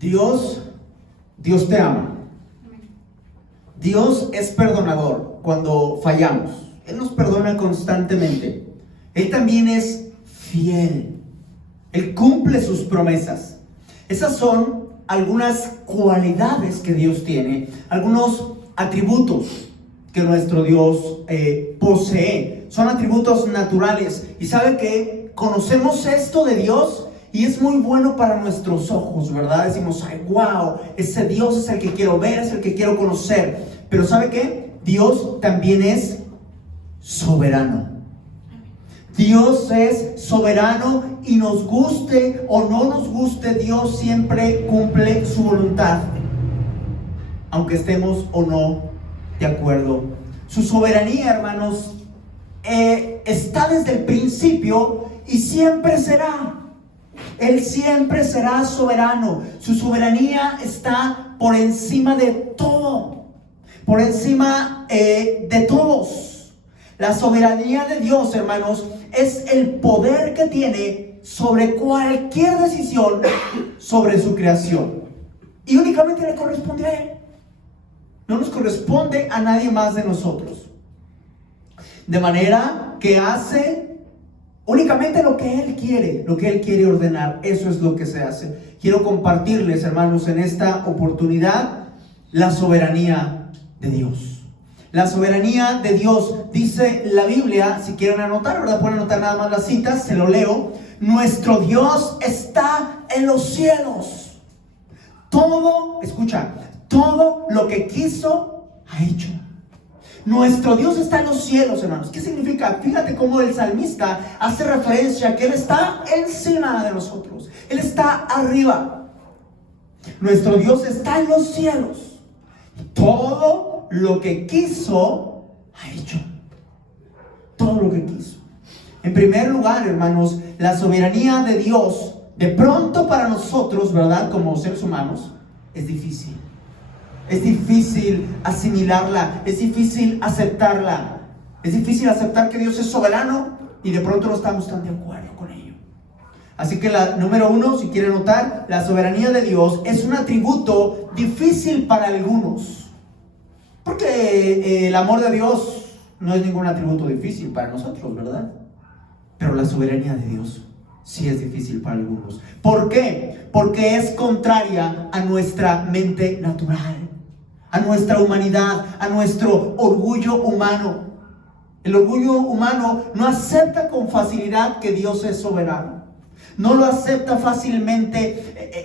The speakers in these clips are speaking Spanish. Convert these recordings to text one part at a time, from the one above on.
Dios te ama. Dios es perdonador cuando fallamos. Él nos perdona constantemente. Él también es fiel. Él cumple sus promesas. Esas son algunas cualidades que Dios tiene, algunos atributos que nuestro Dios posee. Son atributos naturales. Y sabe que conocemos esto de Dios y es muy bueno para nuestros ojos, ¿verdad? Decimos, ay, wow, ese Dios es el que quiero ver, es el que quiero conocer. Pero ¿sabe qué? Dios también es soberano. Dios es soberano y nos guste o no nos guste, Dios siempre cumple su voluntad, aunque estemos o no de acuerdo. Su soberanía, hermanos, está desde el principio y siempre será. Él siempre será soberano. Su soberanía está por encima de todo, por encima de todos. La soberanía de Dios, hermanos, es el poder que tiene sobre cualquier decisión sobre su creación. Y únicamente le corresponde a Él. No nos corresponde a nadie más de nosotros. De manera que hace únicamente lo que Él quiere ordenar. Eso es lo que se hace. Quiero compartirles, hermanos, en esta oportunidad la soberanía de Dios. La soberanía de Dios, dice la Biblia, si quieren anotar, ¿verdad? Pueden anotar nada más las citas, se lo leo. Nuestro Dios está en los cielos. Todo, escucha, todo lo que quiso, ha hecho. Nuestro Dios está en los cielos, hermanos. ¿Qué significa? Fíjate cómo el salmista hace referencia a que Él está encima de nosotros. Él está arriba. Nuestro Dios está en los cielos. Todo lo que quiso, ha hecho. Todo lo que quiso. En primer lugar, hermanos, la soberanía de Dios, de pronto para nosotros, ¿verdad? Como seres humanos, es difícil. Es difícil asimilarla, es difícil aceptarla. Es difícil aceptar que Dios es soberano y de pronto no estamos tan de acuerdo con ello. Así que la número uno, si quieren notar, la soberanía de Dios es un atributo difícil para algunos. Porque el amor de Dios no es ningún atributo difícil para nosotros, ¿verdad? Pero la soberanía de Dios sí es difícil para algunos. ¿Por qué? Porque es contraria a nuestra mente natural, a nuestra humanidad, a nuestro orgullo humano. El orgullo humano no acepta con facilidad que Dios es soberano. No lo acepta fácilmente,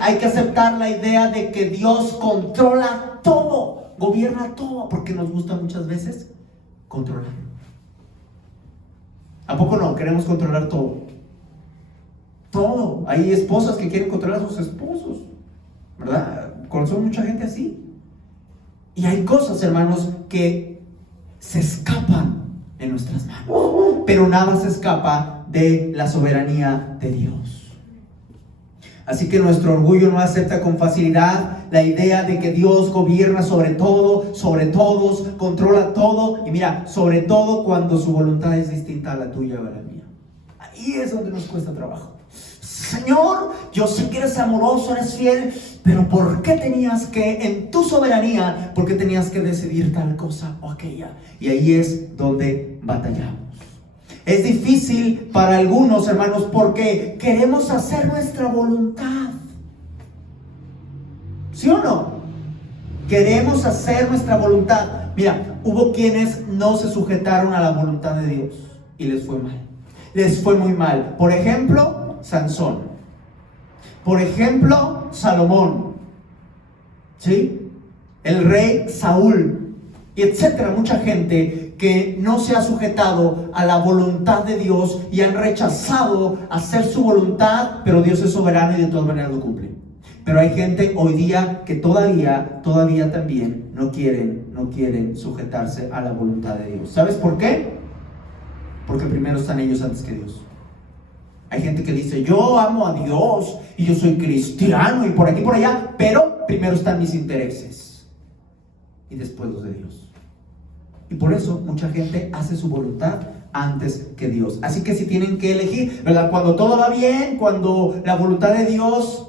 hay que aceptar la idea de que Dios controla todo, gobierna todo, porque nos gusta muchas veces controlar. ¿A poco no? Queremos controlar todo. Todo. Hay esposas que quieren controlar a sus esposos, ¿verdad? Conozco mucha gente así. Y hay cosas, hermanos, que se escapan en nuestras manos, pero nada se escapa de la soberanía de Dios. Así que nuestro orgullo no acepta con facilidad la idea de que Dios gobierna sobre todo, sobre todos, controla todo. Y mira, sobre todo cuando su voluntad es distinta a la tuya o a la mía. Ahí es donde nos cuesta trabajo. Señor, yo sé que eres amoroso, eres fiel, pero ¿por qué tenías que, en tu soberanía, por qué tenías que decidir tal cosa o aquella? Y ahí es donde batallamos. Es difícil para algunos, hermanos, porque queremos hacer nuestra voluntad. ¿Sí o no? Queremos hacer nuestra voluntad. Mira, hubo quienes no se sujetaron a la voluntad de Dios y les fue mal. Les fue muy mal. Por ejemplo, Sansón. Por ejemplo, Salomón. ¿Sí? El rey Saúl. Y etcétera. Mucha gente que no se ha sujetado a la voluntad de Dios y han rechazado hacer su voluntad, pero Dios es soberano y de todas maneras lo cumple. Pero hay gente hoy día que todavía también no quieren sujetarse a la voluntad de Dios. ¿Sabes por qué? Porque primero están ellos antes que Dios. Hay gente que dice, yo amo a Dios y yo soy cristiano y por aquí por allá, pero primero están mis intereses y después los de Dios. Y por eso mucha gente hace su voluntad antes que Dios. Así que si tienen que elegir, ¿verdad? Cuando todo va bien, cuando la voluntad de Dios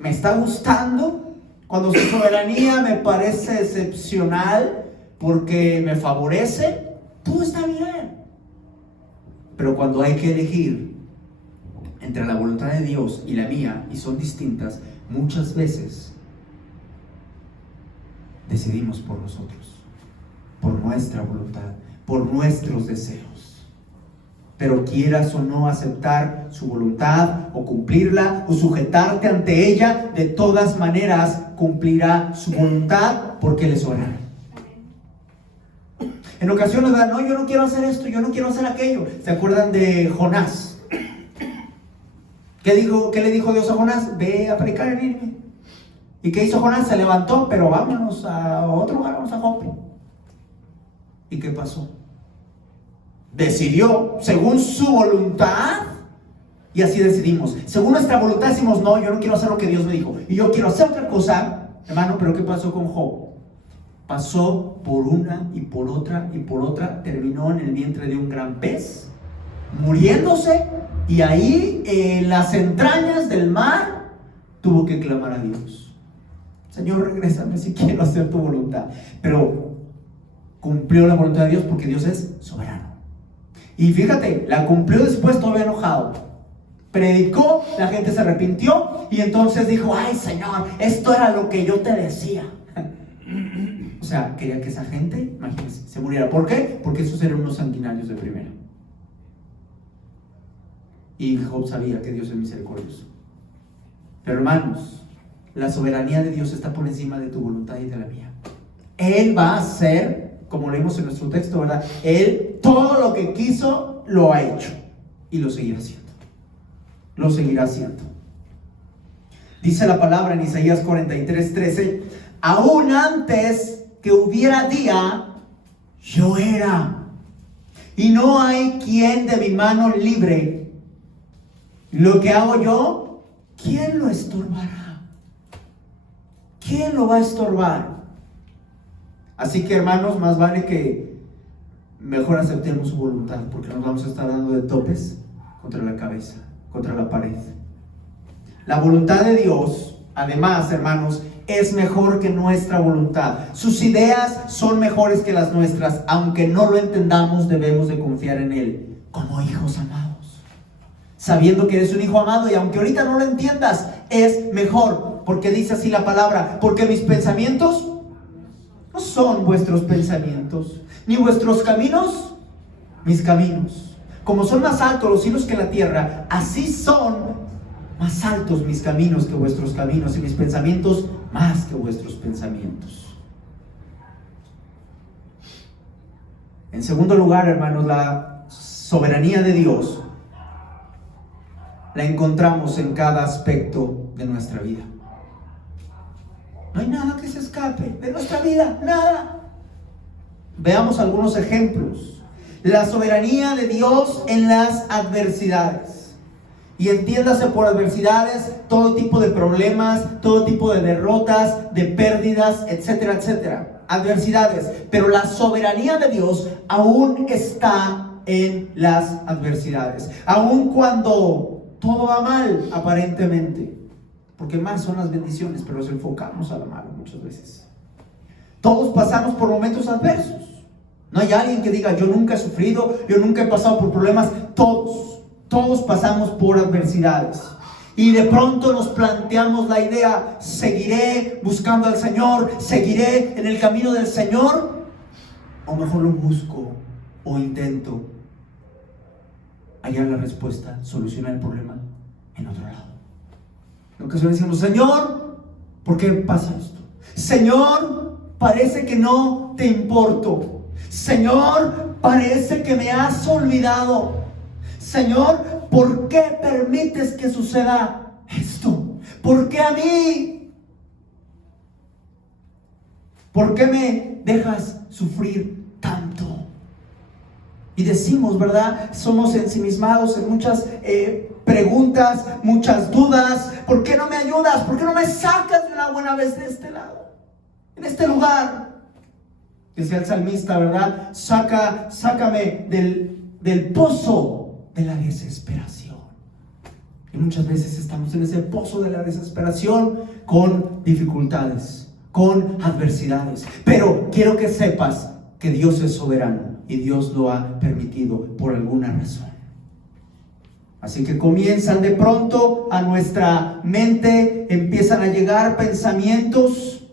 me está gustando, cuando su soberanía me parece excepcional porque me favorece, todo está bien. Pero cuando hay que elegir entre la voluntad de Dios y la mía, y son distintas, muchas veces decidimos por nosotros, por nuestra voluntad, por nuestros deseos. Pero quieras o no aceptar su voluntad o cumplirla o sujetarte ante ella, de todas maneras cumplirá su voluntad porque Él es soberano. En ocasiones, no, yo no quiero hacer esto, yo no quiero hacer aquello. ¿Se acuerdan de Jonás? ¿Qué le dijo Dios a Jonás? Ve a predicar en Nínive. ¿Y qué hizo Jonás? Se levantó, pero vámonos a otro lugar, vamos a Jope. ¿Y qué pasó? Decidió según su voluntad, y así decidimos. Según nuestra voluntad decimos, no, yo no quiero hacer lo que Dios me dijo, y yo quiero hacer otra cosa, hermano. Pero ¿qué pasó con Job? Pasó por una y por otra, terminó en el vientre de un gran pez, muriéndose, y ahí en las entrañas del mar tuvo que clamar a Dios: Señor, regrésame si quiero hacer tu voluntad. Pero cumplió la voluntad de Dios porque Dios es soberano. Y fíjate, la cumplió después todavía enojado. Predicó, la gente se arrepintió y entonces dijo: ay, Señor, esto era lo que yo te decía. O sea, quería que esa gente, imagínense, se muriera. ¿Por qué? Porque esos eran unos sanguinarios de primera. Y Job sabía que Dios es misericordioso. Pero hermanos, la soberanía de Dios está por encima de tu voluntad y de la mía. Él va a hacer, como leímos en nuestro texto, ¿verdad? Él todo lo que quiso lo ha hecho y lo seguirá haciendo. Lo seguirá haciendo. Dice la palabra en Isaías 43:13: aún antes que hubiera día, yo era, y no hay quien de mi mano libre. Lo que hago yo, ¿quién lo estorbará? ¿Quién lo va a estorbar? Así que, hermanos, más vale que mejor aceptemos su voluntad, porque nos vamos a estar dando de topes contra la cabeza, contra la pared. La voluntad de Dios, además, hermanos, es mejor que nuestra voluntad. Sus ideas son mejores que las nuestras. Aunque no lo entendamos, debemos de confiar en Él como hijos amados, sabiendo que eres un hijo amado. Y aunque ahorita no lo entiendas, es mejor, porque dice así la palabra: porque mis pensamientos no son vuestros pensamientos, ni vuestros caminos mis caminos. Como son más altos los cielos que la tierra, así son más altos mis caminos que vuestros caminos, y mis pensamientos más que vuestros pensamientos. En segundo lugar, hermanos, la soberanía de Dios la encontramos en cada aspecto de nuestra vida. No hay nada que se escape de nuestra vida, nada. Veamos algunos ejemplos. La soberanía de Dios en las adversidades. Y entiéndase por adversidades todo tipo de problemas, todo tipo de derrotas, de pérdidas, etcétera, etcétera. Adversidades. Pero la soberanía de Dios aún está en las adversidades. Aún cuando todo va mal, aparentemente. Porque más son las bendiciones, pero nos enfocamos a la mala muchas veces. Todos pasamos por momentos adversos. No hay alguien que diga: yo nunca he sufrido, yo nunca he pasado por problemas. Todos pasamos por adversidades. Y de pronto nos planteamos la idea: ¿seguiré buscando al Señor? ¿Seguiré en el camino del Señor? O mejor lo busco o intento hallar la respuesta, solucionar el problema en otro lado. En ocasiones decimos: Señor, ¿por qué pasa esto? Señor, parece que no te importo. Señor, parece que me has olvidado. Señor, ¿por qué permites que suceda esto? ¿Por qué a mí? ¿Por qué me dejas sufrir tanto? Y decimos, ¿verdad? Somos ensimismados en muchas preguntas, muchas dudas. ¿Por qué no me ayudas? ¿Por qué no me sacas de una buena vez de este lado? En este lugar. Decía el salmista, ¿verdad? Sácame del pozo de la desesperación. Y muchas veces estamos en ese pozo de la desesperación con dificultades, con adversidades. Pero quiero que sepas que Dios es soberano y Dios lo ha permitido por alguna razón. Así que comienzan de pronto a nuestra mente, empiezan a llegar pensamientos.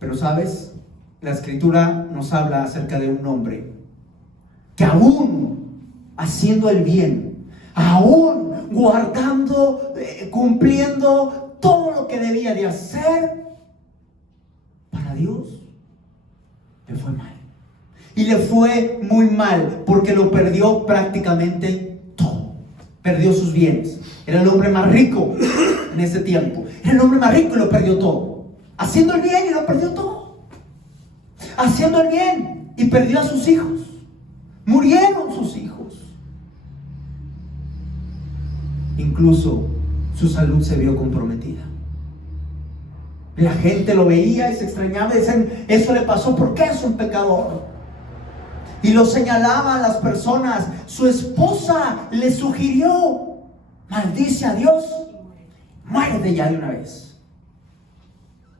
Pero ¿sabes? La Escritura nos habla acerca de un hombre que aún haciendo el bien, aún guardando, cumpliendo todo lo que debía de hacer, para Dios le fue mal. Y le fue muy mal porque lo perdió prácticamente todo. Perdió sus bienes. Era el hombre más rico en ese tiempo. Era el hombre más rico y lo perdió todo. Haciendo el bien y lo perdió todo. Haciendo el bien y perdió a sus hijos. Murieron sus hijos. Incluso su salud se vio comprometida. La gente lo veía y se extrañaba y decían, eso le pasó porque es un pecador. Y lo señalaban las personas. Su esposa le sugirió, maldice a Dios, muérete ya de una vez.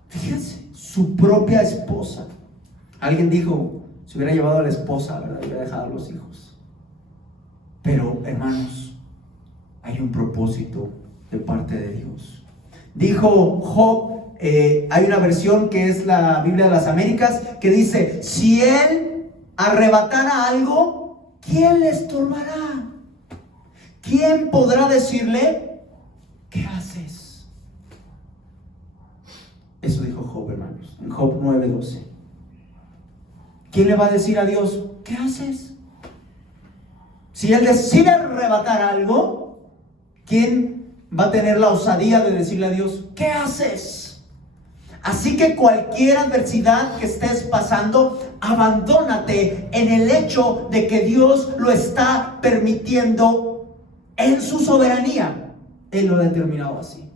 Fíjense, su propia esposa. Alguien dijo, si hubiera llevado a la esposa, ¿verdad? Hubiera dejado a los hijos. Pero hermanos, hay un propósito de parte de Dios. Dijo Job, hay una versión que es la Biblia de las Américas, que dice, si él arrebatara algo, ¿quién le estorbará? ¿Quién podrá decirle, ¿qué haces? Eso dijo Job, hermanos, en Job 9:12. ¿Quién le va a decir a Dios, ¿qué haces? Si él decide arrebatar algo, ¿quién va a tener la osadía de decirle a Dios, ¿qué haces? Así que cualquier adversidad que estés pasando, abandónate en el hecho de que Dios lo está permitiendo en su soberanía. Él lo ha determinado así.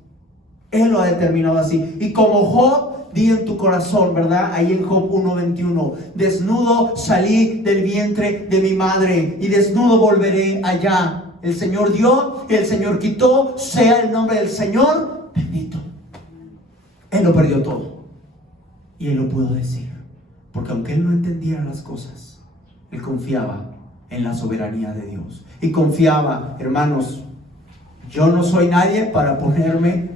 Él lo ha determinado así. Y como Job, di en tu corazón, ¿verdad? Ahí en Job 1:21. Desnudo salí del vientre de mi madre y desnudo volveré allá. El Señor dio, el Señor quitó, sea el nombre del Señor bendito. Él lo perdió todo. Y él lo pudo decir. Porque aunque él no entendiera las cosas, él confiaba en la soberanía de Dios. Y confiaba, hermanos, yo no soy nadie para ponerme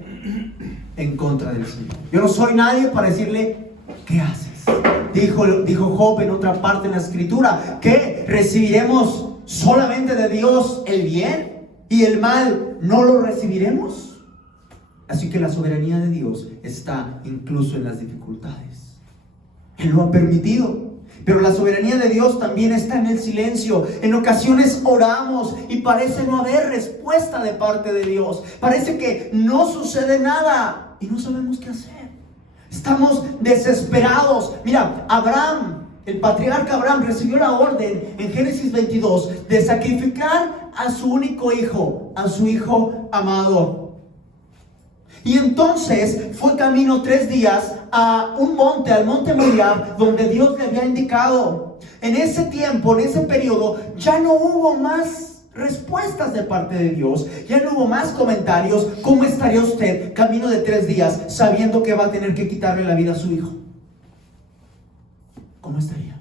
en contra del Señor. Yo no soy nadie para decirle, ¿qué haces? Dijo Job en otra parte en la Escritura, que recibiremos solamente de Dios el bien y el mal no lo recibiremos. Así que la soberanía de Dios está incluso en las dificultades. Él lo ha permitido. Pero la soberanía de Dios también está en el silencio. En ocasiones oramos y parece no haber respuesta de parte de Dios. Parece que no sucede nada y no sabemos qué hacer. Estamos desesperados. Mira, Abraham, el patriarca Abraham, recibió la orden en Génesis 22 de sacrificar a su único hijo, a su hijo amado. Y entonces fue camino 3 días a un monte, al monte Moriah, donde Dios le había indicado. En ese tiempo, en ese periodo, ya no hubo más respuestas de parte de Dios. Ya no hubo más comentarios. ¿Cómo estaría usted camino de 3 días sabiendo que va a tener que quitarle la vida a su hijo? ¿Cómo estaría?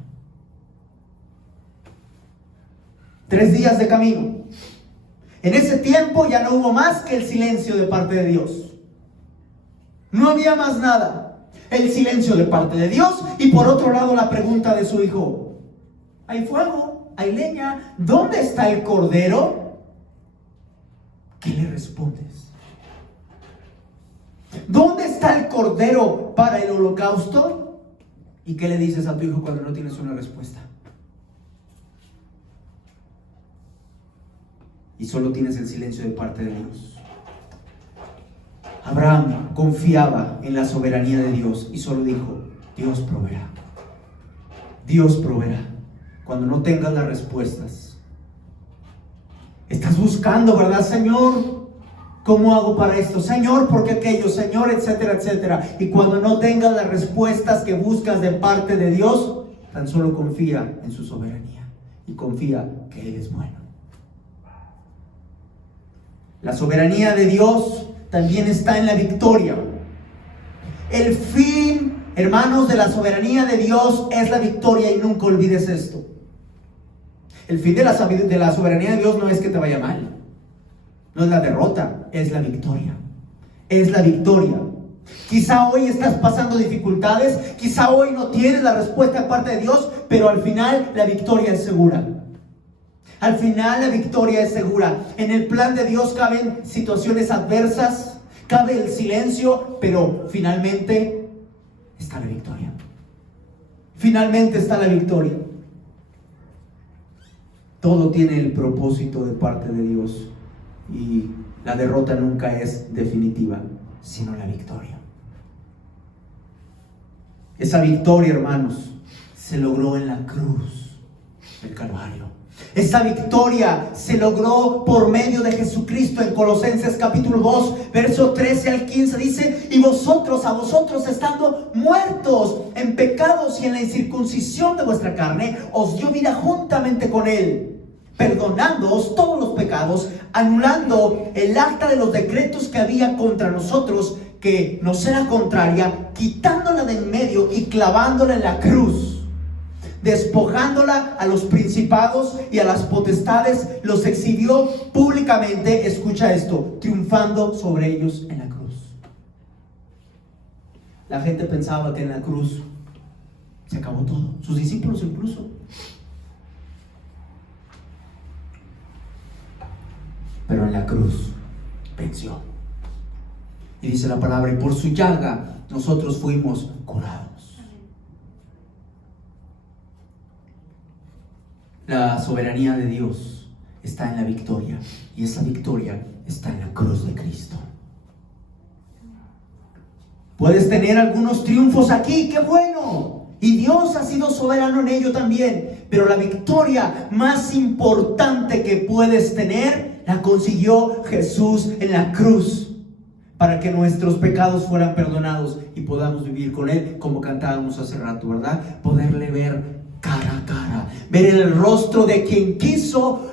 3 días de camino. En ese tiempo ya no hubo más que el silencio de parte de Dios. No había más nada. El silencio de parte de Dios y por otro lado la pregunta de su hijo. ¿Hay fuego? ¿Hay leña? ¿Dónde está el cordero? ¿Qué le respondes? ¿Dónde está el cordero para el holocausto? ¿Y qué le dices a tu hijo cuando no tienes una respuesta? Y solo tienes el silencio de parte de Dios. Abraham confiaba en la soberanía de Dios y solo dijo, Dios proveerá. Dios proveerá. Cuando no tengas las respuestas, estás buscando, ¿verdad, Señor? ¿Cómo hago para esto? Señor, ¿por qué aquello? Señor, etcétera, etcétera. Y cuando no tengas las respuestas que buscas de parte de Dios, tan solo confía en su soberanía y confía que Él es bueno. La soberanía de Dios también está en la victoria. El fin, hermanos, de la soberanía de Dios es la victoria, y nunca olvides esto. El fin de la soberanía de Dios no es que te vaya mal, no es la derrota, es la victoria. Es la victoria. Quizá hoy estás pasando dificultades, quizá hoy no tienes la respuesta de parte de Dios, pero al final la victoria es segura. Al final la victoria es segura. En el plan de Dios caben situaciones adversas, cabe el silencio, pero finalmente está la victoria. Finalmente está la victoria. Todo tiene el propósito de parte de Dios, y la derrota nunca es definitiva, sino la victoria. Esa victoria, hermanos, se logró en la cruz del Calvario. Esa victoria se logró por medio de Jesucristo. En Colosenses capítulo 2, verso 13 al 15 dice: y a vosotros estando muertos en pecados y en la incircuncisión de vuestra carne, os dio vida juntamente con Él, perdonándoos todos los pecados, anulando el acta de los decretos que había contra nosotros, que nos era contraria, quitándola de en medio y clavándola en la cruz. Despojándola a los principados y a las potestades, los exhibió públicamente, escucha esto, triunfando sobre ellos en la cruz. La gente pensaba que en la cruz se acabó todo, sus discípulos incluso. Pero en la cruz venció. Y dice la palabra: y por su llaga nosotros fuimos curados. La soberanía de Dios está en la victoria, y esa victoria está en la cruz de Cristo. Puedes tener algunos triunfos aquí, qué bueno, y Dios ha sido soberano en ello también, pero la victoria más importante que puedes tener la consiguió Jesús en la cruz, para que nuestros pecados fueran perdonados y podamos vivir con Él, como cantábamos hace rato, ¿verdad? Poderle ver cara a cara, ver el rostro de quien quiso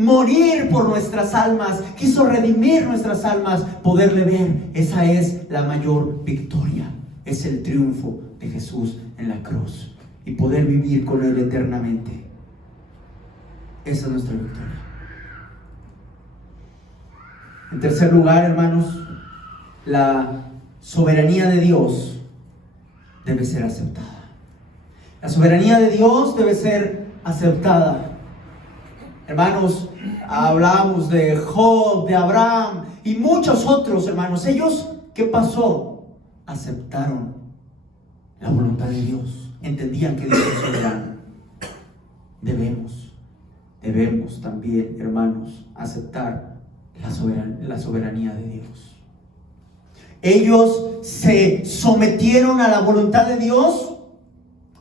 morir por nuestras almas, quiso redimir nuestras almas, poderle ver. Esa es la mayor victoria, es el triunfo de Jesús en la cruz, y poder vivir con Él eternamente. Esa es nuestra victoria. En tercer lugar, hermanos, la soberanía de Dios debe ser aceptada. La soberanía de Dios debe ser aceptada. Hermanos, hablamos de Job, de Abraham y muchos otros, hermanos. Ellos, ¿qué pasó? Aceptaron la voluntad de Dios. Entendían que Dios es soberano. Debemos también, hermanos, aceptar la soberanía de Dios. Ellos se sometieron a la voluntad de Dios.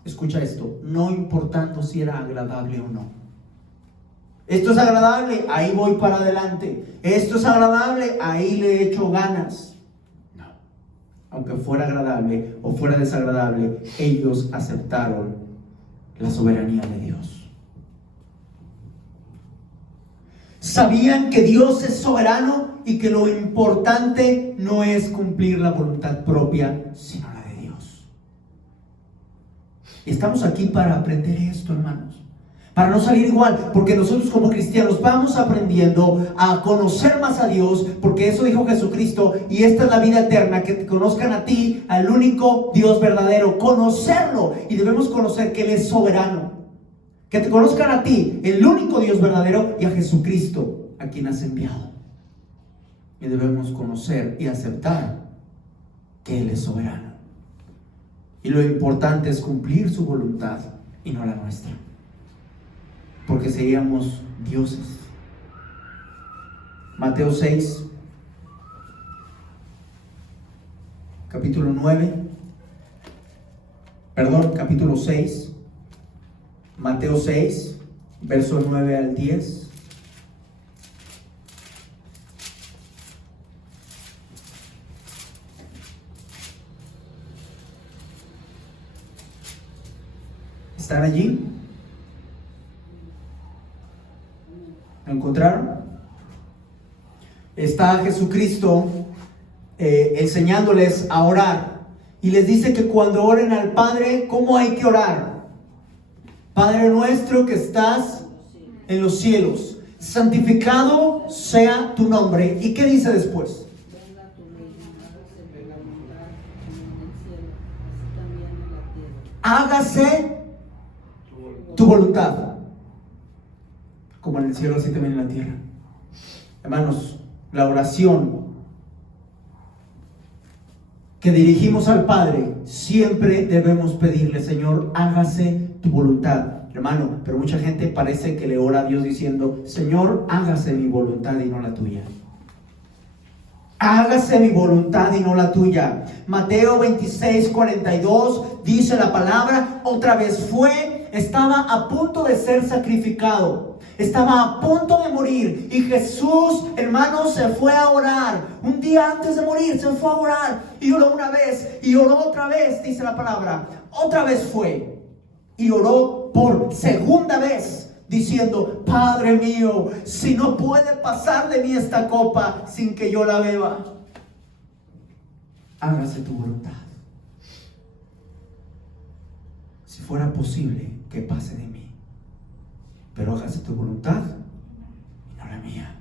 Escucha esto, no importando si era agradable o no. Esto es agradable, ahí voy para adelante. Esto es agradable, ahí le echo ganas. No, aunque fuera agradable o fuera desagradable, ellos aceptaron la soberanía de Dios. Sabían que Dios es soberano y que lo importante no es cumplir la voluntad propia, sino la de Dios. Y estamos aquí para aprender esto, hermanos, para no salir igual, porque nosotros como cristianos vamos aprendiendo a conocer más a Dios, porque eso dijo Jesucristo, y esta es la vida eterna, que te conozcan a ti, al único Dios verdadero, conocerlo, y debemos conocer que Él es soberano, que te conozcan a ti, el único Dios verdadero, y a Jesucristo, a quien has enviado. Y debemos conocer y aceptar que Él es soberano. Y lo importante es cumplir su voluntad y no la nuestra, porque seríamos dioses. Mateo 6, capítulo 6, Mateo 6, verso 9 al 10. ¿Están allí? ¿Lo encontraron? está Jesucristo enseñándoles a orar. Y les dice que cuando oren al Padre, ¿cómo hay que orar? Padre nuestro que estás en los cielos, santificado sea tu nombre. ¿Y qué dice después? Venga tu reino, hágase tu voluntad, como en el cielo, así también en la tierra. Hágase tu voluntad, como en el cielo, así también en la tierra. Hermanos, la oración que dirigimos al Padre, siempre debemos pedirle: Señor, hágase tu voluntad. Hermano, pero mucha gente parece que le ora a Dios diciendo: Señor, hágase mi voluntad y no la tuya. Hágase mi voluntad y no la tuya. Mateo 26:42 dice la palabra: otra vez fue, estaba a punto de ser sacrificado, estaba a punto de morir, y Jesús, hermanos, se fue a orar. Un día antes de morir se fue a orar, y oró una vez y oró otra vez, dice la palabra. Otra vez fue y oró por segunda vez, diciendo: Padre mío, si no puede pasar de mí esta copa sin que yo la beba, hágase tu voluntad. Si fuera posible que pase de mí, pero hágase tu voluntad y no la mía.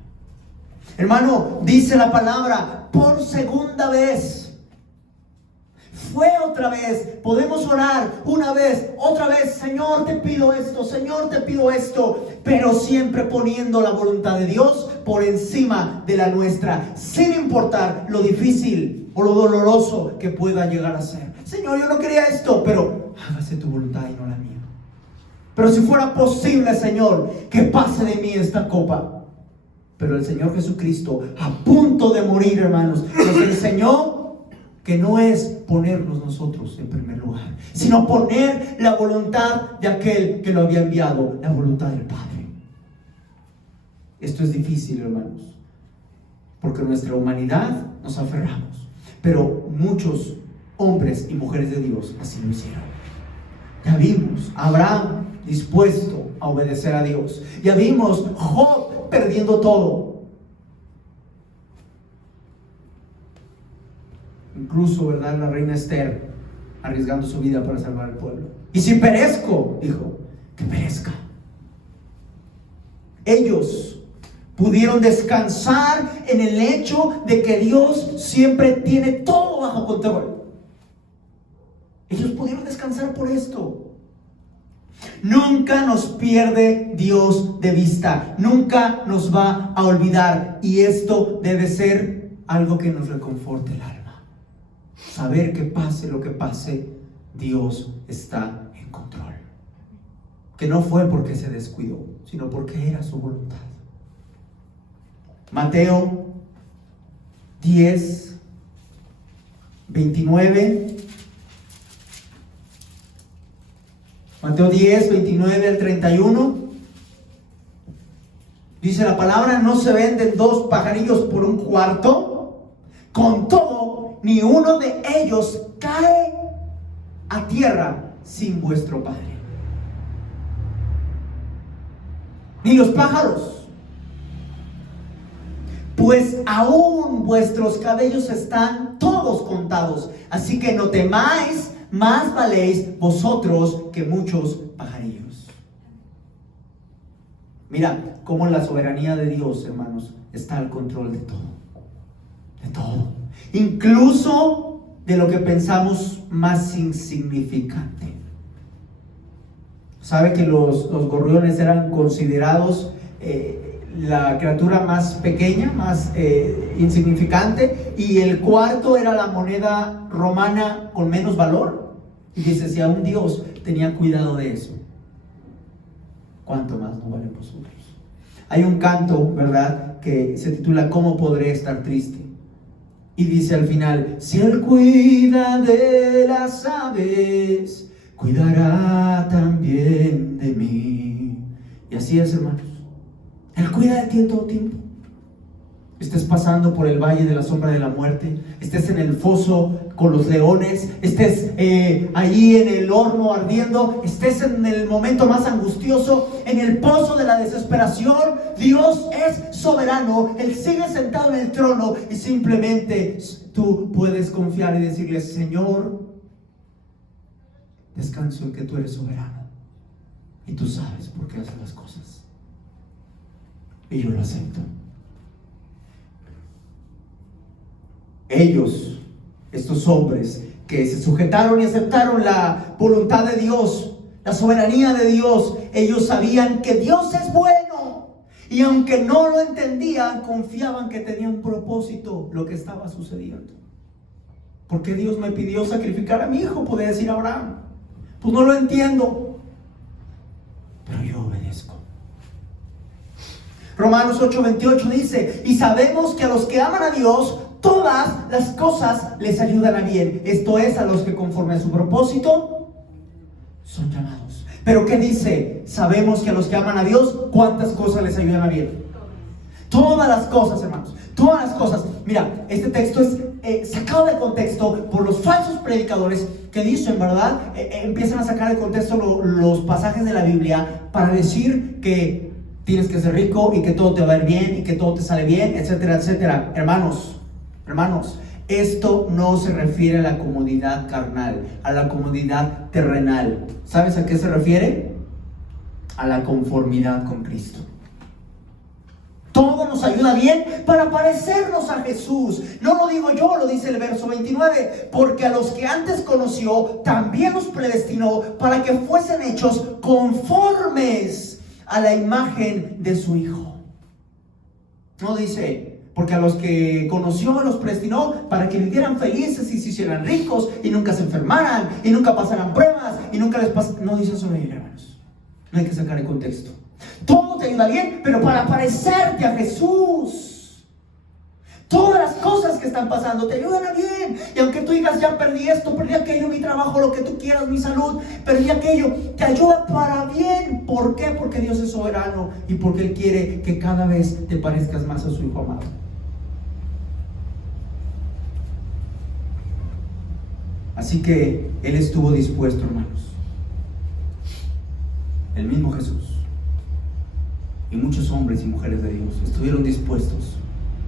Hermano, dice la palabra: por segunda vez. Fue otra vez. Podemos orar una vez, otra vez: Señor, te pido esto, Señor, te pido esto, pero siempre poniendo la voluntad de Dios por encima de la nuestra, sin importar lo difícil o lo doloroso que pueda llegar a ser. Señor, yo no quería esto, pero hágase tu voluntad y no la mía. Pero si fuera posible, Señor, que pase de mí esta copa. Pero el Señor Jesucristo, a punto de morir, hermanos, nos enseñó que no es ponernos nosotros en primer lugar, sino poner la voluntad de aquel que lo había enviado, la voluntad del Padre. Esto es difícil, hermanos, porque en nuestra humanidad nos aferramos, pero muchos hombres y mujeres de Dios así lo hicieron. Ya vimos a Abraham dispuesto a obedecer a Dios. Ya vimos Job perdiendo todo. Incluso, ¿verdad?, la reina Esther arriesgando su vida para salvar al pueblo. Y si perezco, dijo, que perezca. Ellos pudieron descansar en el hecho de que Dios siempre tiene todo bajo control. Ellos pudieron descansar por esto. Nunca nos pierde Dios de vista, nunca nos va a olvidar, y esto debe ser algo que nos reconforte el alma. Saber que pase lo que pase, Dios está en control. Que no fue porque se descuidó, sino porque era su voluntad. Mateo 10, 29. Mateo 10, 29 al 31. Dice la palabra: no se venden dos pajarillos por un cuarto. Con todo, ni uno de ellos cae a tierra sin vuestro Padre. Ni los pájaros, pues aún vuestros cabellos están todos contados. Así que no temáis, más valéis vosotros que muchos pajarillos. Mira cómo la soberanía de Dios, hermanos, está al control de todo. De todo. Incluso de lo que pensamos más insignificante. ¿Sabe que los gorriones eran considerados la criatura más pequeña, más insignificante? Y el cuarto era la moneda romana con menos valor. Y dice, si aún Dios tenía cuidado de eso, ¿cuánto más no valen vosotros? Hay un canto, ¿verdad?, que se titula ¿Cómo podré estar triste? Y dice al final: si Él cuida de las aves, cuidará también de mí. Y así es, hermanos. Él cuida de ti en todo tiempo. estés pasando por el valle de la sombra de la muerte, estés en el foso con los leones, estés allí en el horno ardiendo, estés en el momento más angustioso, en el pozo de la desesperación, Dios es soberano, Él sigue sentado en el trono y simplemente tú puedes confiar y decirle: Señor, descanso en que tú eres soberano y tú sabes por qué haces las cosas, y yo lo acepto. Ellos, estos hombres que se sujetaron y aceptaron la voluntad de Dios, la soberanía de Dios, ellos sabían que Dios es bueno, y aunque no lo entendían, confiaban que tenía un propósito lo que estaba sucediendo. ¿Por qué Dios me pidió sacrificar a mi hijo?, podía decir Abraham. Pues no lo entiendo, pero yo obedezco. Romanos 8:28 dice: y sabemos que a los que aman a Dios, todas las cosas les ayudan a bien. Esto es, a los que conforme a su propósito son llamados. Pero ¿qué dice? Sabemos que a los que aman a Dios, ¿cuántas cosas les ayudan a bien? Todas las cosas, hermanos. Todas las cosas. Mira, este texto es sacado de contexto por los falsos predicadores que dicen, ¿verdad? Empiezan a sacar de contexto los pasajes de la Biblia para decir que tienes que ser rico y que todo te va a ir bien y que todo te sale bien, etcétera, etcétera. Hermanos, esto no se refiere a la comodidad carnal, a la comodidad terrenal. ¿Sabes a qué se refiere? A la conformidad con Cristo. Todo nos ayuda bien para parecernos a Jesús. No lo digo yo, lo dice el verso 29. Porque a los que antes conoció, también los predestinó para que fuesen hechos conformes a la imagen de su Hijo. No dice: porque a los que conoció los predestinó para que vivieran felices y se hicieran ricos y nunca se enfermaran y nunca pasaran pruebas y nunca les pasaran. No dice eso, hermanos. No hay que sacar el contexto. Todo te ayuda bien, pero para parecerte a Jesús. Todas las cosas que están pasando te ayudan a bien. Y aunque tú digas: ya perdí esto, perdí aquello, mi trabajo, lo que tú quieras, mi salud, perdí aquello, te ayuda para bien. ¿Por qué? Porque Dios es soberano y porque Él quiere que cada vez te parezcas más a su Hijo amado. Así que Él estuvo dispuesto, hermanos. El mismo Jesús y muchos hombres y mujeres de Dios estuvieron dispuestos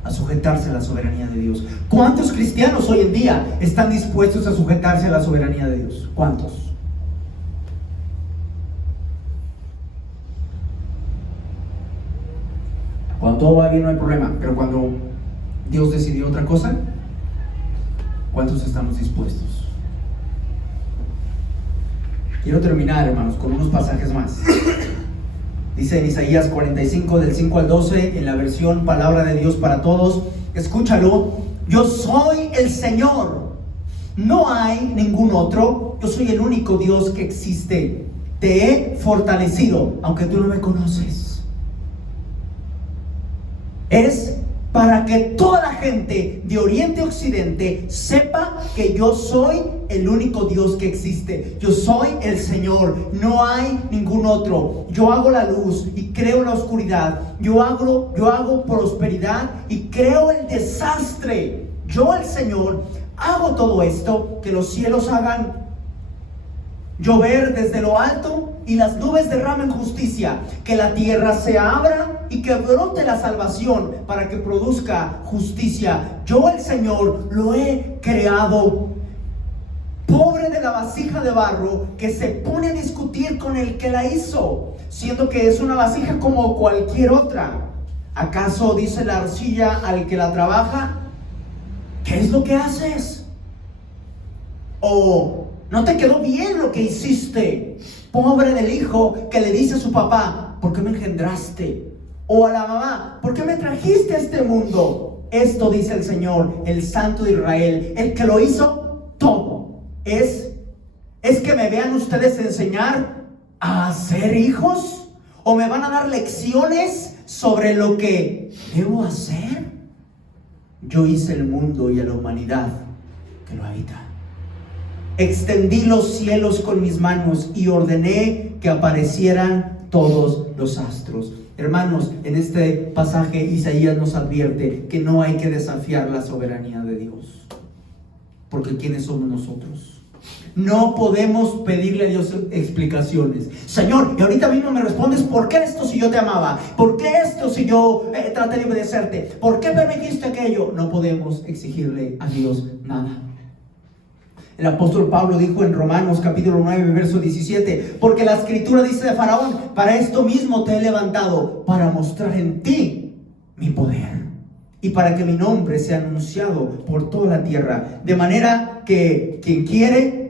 a sujetarse a la soberanía de Dios. ¿Cuántos cristianos hoy en día están dispuestos a sujetarse a la soberanía de Dios? ¿Cuántos? Cuando todo va bien no hay problema, pero cuando Dios decidió otra cosa, ¿cuántos estamos dispuestos? Quiero terminar, hermanos, con unos pasajes más. Dice en Isaías 45, del 5 al 12, en la versión Palabra de Dios para Todos. Escúchalo: yo soy el Señor, no hay ningún otro. Yo soy el único Dios que existe. Te he fortalecido, aunque tú no me conoces. Es para que toda la gente de oriente a occidente sepa que yo soy el único Dios que existe. Yo soy el Señor, no hay ningún otro. Yo hago la luz y creo la oscuridad. Yo hago prosperidad y creo el desastre. Yo, el Señor, hago todo esto, que los cielos hagan llover desde lo alto y las nubes derramen justicia, que la tierra se abra y que brote la salvación para que produzca justicia. Yo, el Señor, lo he creado. Pobre de la vasija de barro que se pone a discutir con el que la hizo, siendo que es una vasija como cualquier otra. ¿Acaso dice la arcilla al que la trabaja: ¿qué es lo que haces? ¿O no te quedó bien lo que hiciste? Pobre del hijo que le dice a su papá: ¿por qué me engendraste? O a la mamá: ¿por qué me trajiste a este mundo? Esto dice el Señor, el Santo de Israel, el que lo hizo todo. ¿Es que me vean ustedes enseñar a ser hijos? ¿O me van a dar lecciones sobre lo que debo hacer? Yo hice el mundo y a la humanidad que lo habita. Extendí los cielos con mis manos y ordené que aparecieran todos los astros. Hermanos, en este pasaje Isaías nos advierte que no hay que desafiar la soberanía de Dios. Porque ¿quiénes somos nosotros? No podemos pedirle a Dios explicaciones. Señor, y ahorita mismo me respondes, ¿por qué esto si yo te amaba? ¿Por qué esto si yo traté de obedecerte? ¿Por qué permitiste aquello? No podemos exigirle a Dios nada. El apóstol Pablo dijo en Romanos capítulo 9, verso 17, porque la escritura dice de Faraón, para esto mismo te he levantado, para mostrar en ti mi poder, y para que mi nombre sea anunciado por toda la tierra, de manera que quien quiere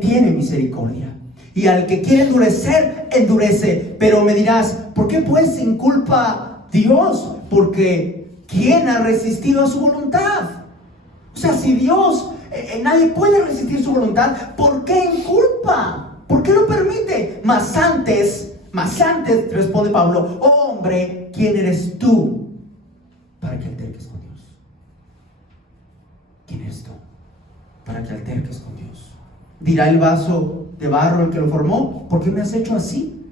tiene misericordia, y al que quiere endurecer, endurece. Pero me dirás, ¿por qué pues sin culpa Dios? Porque ¿quién ha resistido a su voluntad? O sea, si Dios, nadie puede resistir su voluntad, ¿por qué inculpa? ¿Por qué lo permite? Más antes, responde Pablo, oh hombre, ¿quién eres tú para que alterques con Dios? ¿Quién eres tú para que alterques con Dios? Dirá el vaso de barro el que lo formó, ¿por qué me has hecho así?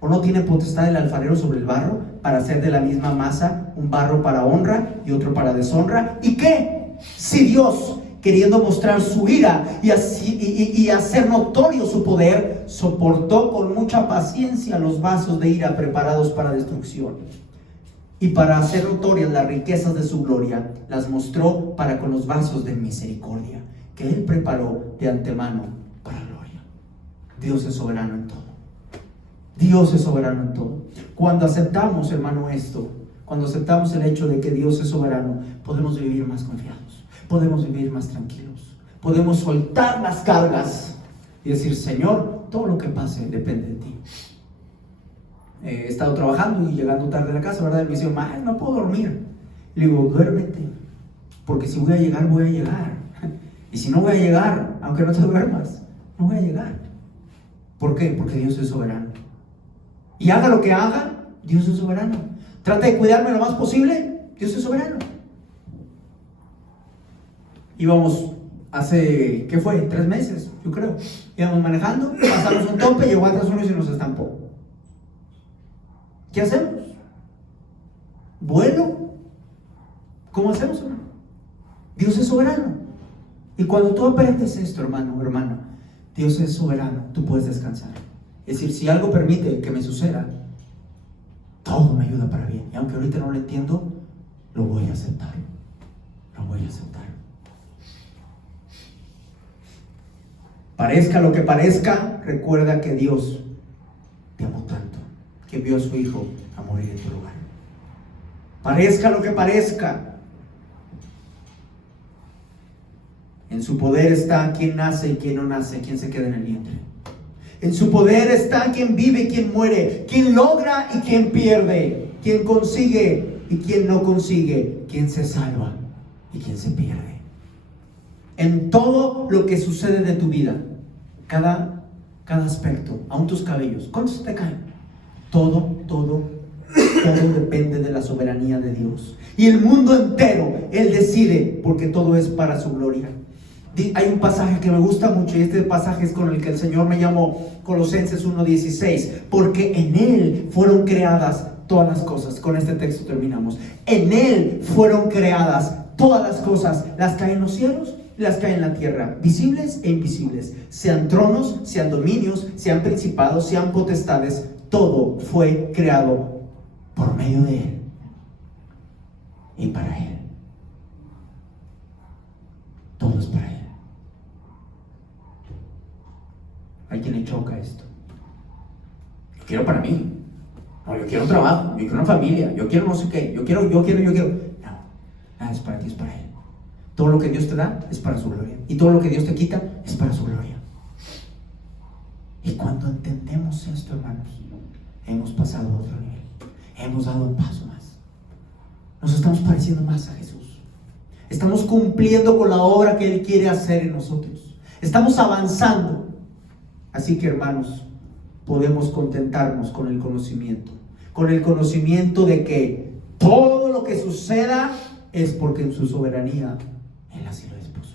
¿O no tiene potestad el alfarero sobre el barro para hacer de la misma masa un barro para honra y otro para deshonra? ¿Y qué? Si Dios, queriendo mostrar su ira y hacer notorio su poder, soportó con mucha paciencia los vasos de ira preparados para destrucción, y para hacer notorias las riquezas de su gloria, las mostró para con los vasos de misericordia, que Él preparó de antemano para gloria. Dios es soberano en todo. Dios es soberano en todo. Cuando aceptamos, hermano, esto, cuando aceptamos el hecho de que Dios es soberano, podemos vivir más confiados, podemos vivir más tranquilos, podemos soltar las cargas y decir, Señor, todo lo que pase depende de ti. He estado trabajando y llegando tarde a la casa, ¿verdad? Y me dice, no puedo dormir. Le digo, duérmete, porque si voy a llegar, voy a llegar. Y si no voy a llegar, aunque no te duermas, no voy a llegar. ¿Por qué? Porque Dios es soberano. Y haga lo que haga, Dios es soberano. Trata de cuidarme lo más posible, Dios es soberano. Íbamos hace, ¿qué fue? 3 meses, yo creo. Íbamos manejando, pasamos un tope, llegó atrás uno y se nos estampó. ¿Qué hacemos? Bueno, ¿cómo hacemos, hermano? Dios es soberano. Y cuando tú aprendes esto, hermano, hermana, Dios es soberano, tú puedes descansar. Es decir, si algo permite que me suceda, todo me ayuda para bien. Y aunque ahorita no lo entiendo, lo voy a aceptar. Lo voy a aceptar. Parezca lo que parezca, recuerda que Dios te amó tanto, que envió a su Hijo a morir en tu lugar. Parezca lo que parezca, en su poder está quien nace y quien no nace, quien se queda en el vientre. En su poder está quien vive y quien muere, quien logra y quien pierde, quien consigue y quien no consigue, quien se salva y quien se pierde. En todo lo que sucede de tu vida, cada aspecto, aun tus cabellos, ¿cuántos se te caen? Todo depende de la soberanía de Dios. Y el mundo entero, Él decide, porque todo es para su gloria. Hay un pasaje que me gusta mucho, y este pasaje es con el que el Señor me llamó, Colosenses 1:16, porque en Él fueron creadas todas las cosas. Con este texto terminamos. En Él fueron creadas todas las cosas, las que hay en los cielos, las que hay en la tierra, visibles e invisibles, sean tronos, sean dominios, sean principados, sean potestades. Todo fue creado por medio de Él y para Él. Todo es para Él. Hay quien le choca esto. Yo quiero para mí. No, yo quiero un trabajo, yo quiero una familia, yo quiero no sé qué, yo quiero. No, nada es para ti, es para Él. Todo lo que Dios te da es para su gloria. Y todo lo que Dios te quita es para su gloria. Y cuando entendemos esto, hermanos, hemos pasado a otro nivel. Hemos dado un paso más. Nos estamos pareciendo más a Jesús. Estamos cumpliendo con la obra que Él quiere hacer en nosotros. Estamos avanzando. Así que, hermanos, podemos contentarnos con el conocimiento de que todo lo que suceda es porque en su soberanía Él así lo dispuso.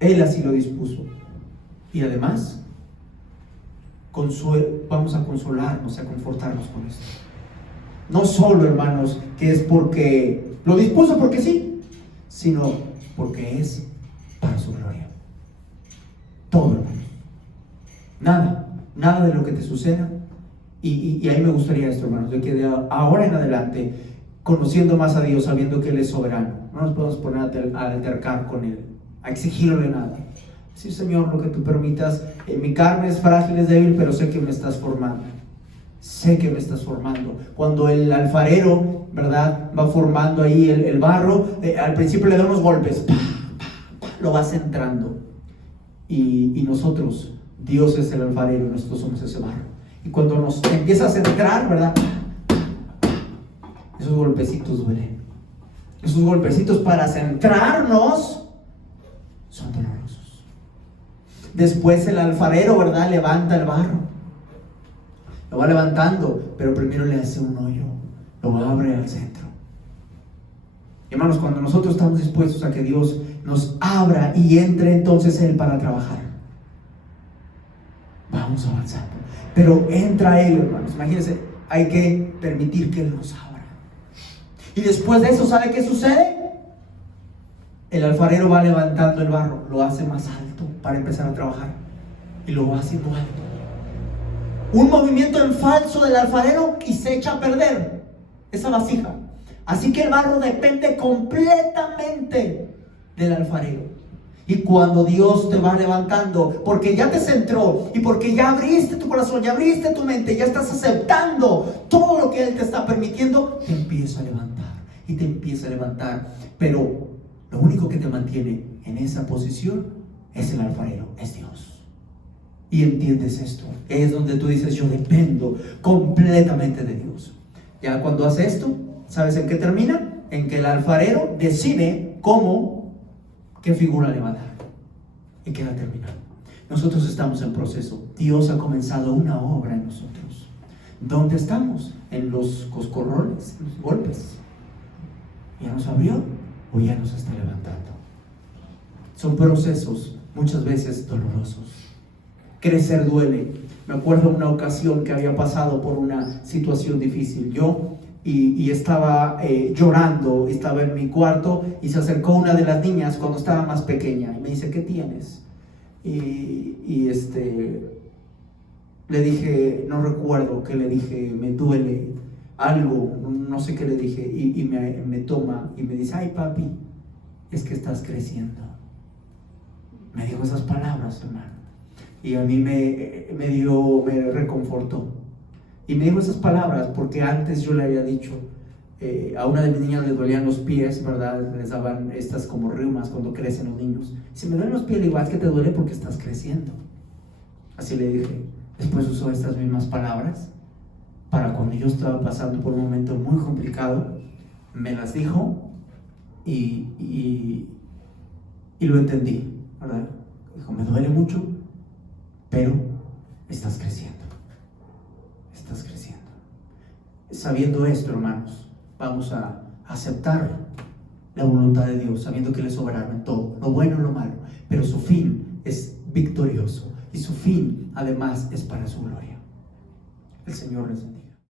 Él así lo dispuso. Y además, vamos a consolarnos, a confortarnos con esto. No solo, hermanos, que es porque lo dispuso porque sí, sino porque es para su gloria. Todo, hermanos. Nada de lo que te suceda. Y ahí me gustaría esto, hermanos, de que de ahora en adelante, conociendo más a Dios, sabiendo que Él es soberano, no nos podemos poner a altercar con Él, a exigirle nada. Sí, Señor, lo que tú permitas, mi carne es frágil, es débil, pero sé que me estás formando. Sé que me estás formando. Cuando el alfarero, ¿verdad?, va formando ahí el barro, al principio le da unos golpes, lo va centrando. Y nosotros, Dios es el alfarero, nosotros somos ese barro. Y cuando nos empieza a centrar, ¿verdad?, esos golpecitos duelen. Esos golpecitos para centrarnos son dolorosos. Después el alfarero, ¿verdad?, levanta el barro. Lo va levantando, pero primero le hace un hoyo, lo abre al centro. Hermanos, cuando nosotros estamos dispuestos a que Dios nos abra y entre entonces Él para trabajar, vamos avanzando. Pero entra Él, hermanos, imagínense, hay que permitir que Él nos abra. Y después de eso, ¿sabe qué sucede? El alfarero va levantando el barro, lo hace más alto para empezar a trabajar, y lo va haciendo alto. Un movimiento en falso del alfarero y se echa a perder esa vasija. Así que el barro depende completamente del alfarero. Y cuando Dios te va levantando, porque ya te centró y porque ya abriste tu corazón, ya abriste tu mente, ya estás aceptando todo lo que Él te está permitiendo, te empieza a levantar y te empieza a levantar. Pero lo único que te mantiene en esa posición es el alfarero, es Dios. Y entiendes esto, es donde tú dices: yo dependo completamente de Dios. Ya cuando hace esto, ¿sabes en qué termina? En que el alfarero decide qué figura le va a dar, y queda terminado. Nosotros estamos en proceso. Dios ha comenzado una obra en nosotros. ¿Dónde estamos? En los coscorrones, en los golpes. ¿Ya nos abrió o ya nos está levantando? Son procesos muchas veces dolorosos. Crecer duele. Me acuerdo una ocasión que había pasado por una situación difícil. Yo estaba llorando, estaba en mi cuarto y se acercó una de las niñas cuando estaba más pequeña y me dice: ¿qué tienes? Le dije, no recuerdo qué le dije, me duele algo, no sé qué le dije, y me toma y me dice: ay papi, es que estás creciendo. Me dijo esas palabras, hermano. Y a mí me reconfortó. Y me dijo esas palabras porque antes yo le había dicho, a una de mis niñas le dolían los pies, ¿verdad? Les daban estas como reumas cuando crecen los niños. Si me duelen los pies, igual es que te duele porque estás creciendo. Así le dije. Después usó estas mismas palabras para cuando yo estaba pasando por un momento muy complicado. Me las dijo y lo entendí, ¿verdad? Dijo: me duele mucho, pero estás creciendo. Estás creciendo. Sabiendo esto, hermanos, vamos a aceptar la voluntad de Dios, sabiendo que Él es soberano en todo, lo bueno y lo malo, pero su fin es victorioso y su fin además es para su gloria. El Señor les bendiga.